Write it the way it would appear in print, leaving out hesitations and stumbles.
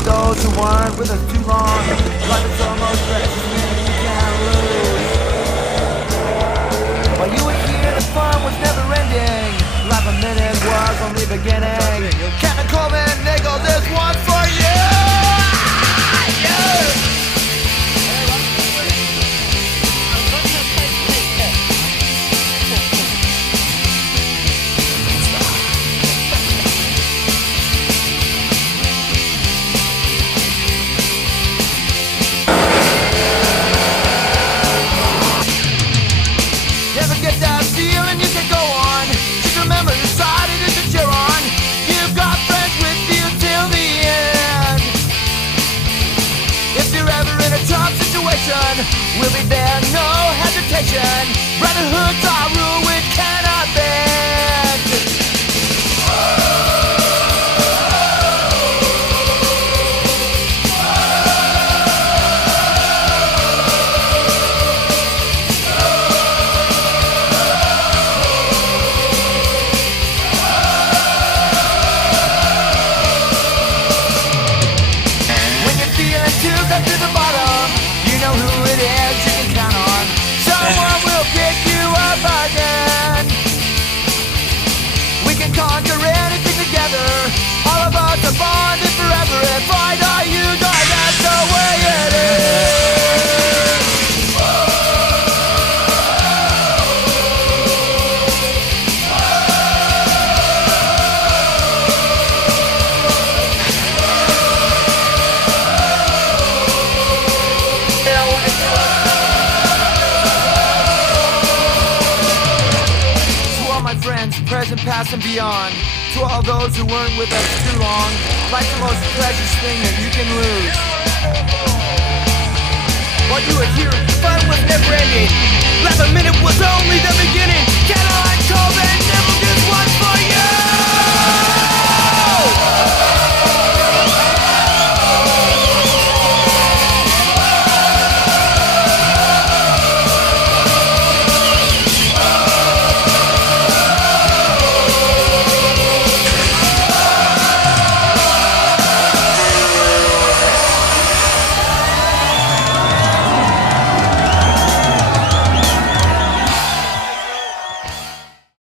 to those who weren't with us too long. Life is almost precious, man, you can't lose. While you were here, the fun was never ending. Life a minute was only beginning. Captain Coleman Nichols, there's one for you! Never get that feeling you can go on. Just remember the side it is that you're on. You've got friends with you till the end. If you're ever in a tough situation, we'll be there, no hesitation. Brotherhood's our rule, which cannot bend. Up to the bottom, you know who it is you can count on. Someone will pick you up again. We can conquer anything together. All of us are bonded forever. If I die, you die, that's the way it is. Present, past, and beyond. To all those who weren't with us too long, life's the most precious thing that you can lose. While you were here, fun was never ending. Last minute was only the beginning.